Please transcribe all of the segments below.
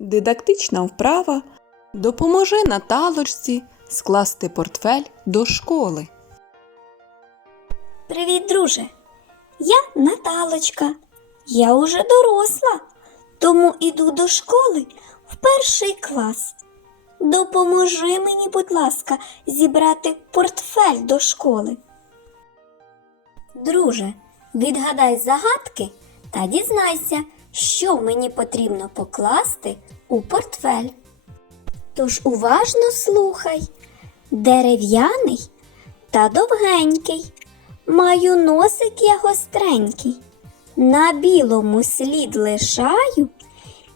Дидактична вправа допоможе Наталочці скласти портфель до школи. Привіт, друже. Я Наталочка. Я уже доросла, тому іду до школи в перший клас. Допоможи мені, будь ласка, зібрати портфель до школи. Друже, відгадай загадки та дізнайся, що мені потрібно покласти у портфель. Тож уважно слухай, дерев'яний та довгенький. Маю носик я гостренький, на білому слід лишаю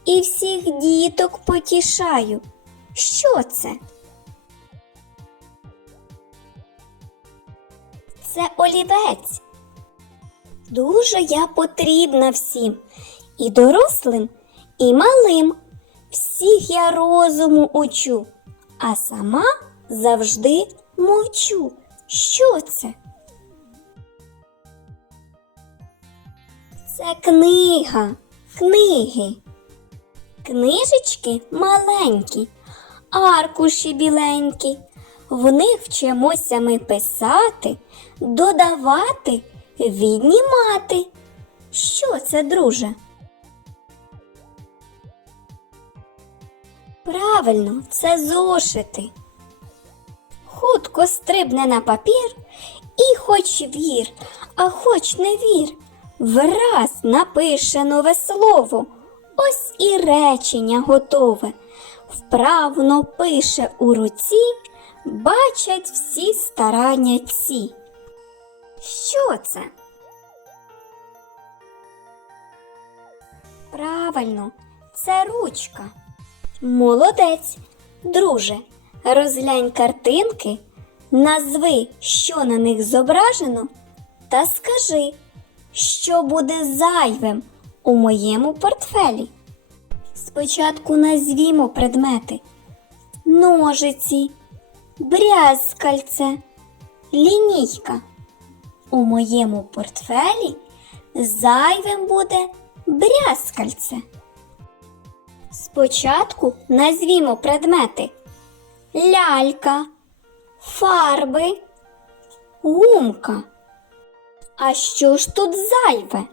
і всіх діток потішаю. Що це? Це олівець. Дуже я потрібна всім, і дорослим, і малим. Всіх я розуму учу, а сама завжди мовчу. Що це? Це книга, книги. Книжечки маленькі, аркуші біленькі. В них вчимося ми писати, додавати, віднімати. Що це, друже? Правильно, це зошити. Хутко стрибне на папір і хоч вір, а хоч не вір, враз напише нове слово. Ось і речення готове. Вправно пише у руці, бачать всі старання ці. Що це? Правильно, це ручка. Молодець, друже, розглянь картинки, назви, що на них зображено, та скажи, що буде зайвим у моєму портфелі. Спочатку назвімо предмети: ножиці, брязкальце, лінійка. У моєму портфелі зайвим буде брязкальце. Спочатку назвімо предмети лялька, фарби, гумка. А що ж тут зайве?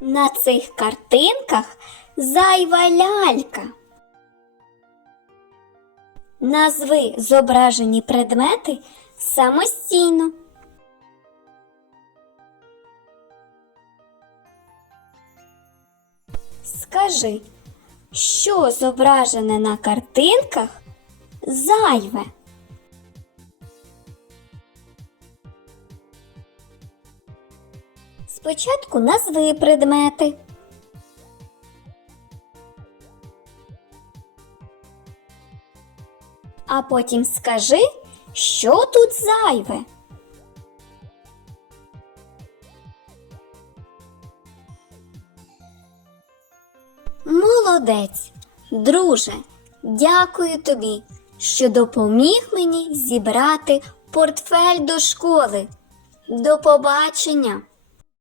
На цих картинках зайва лялька. Назви зображені предмети самостійно. Скажи, що зображене на картинках зайве? Спочатку назви предмети. А потім скажи, що тут зайве. Молодець, друже, дякую тобі, що допоміг мені зібрати портфель до школи. До побачення!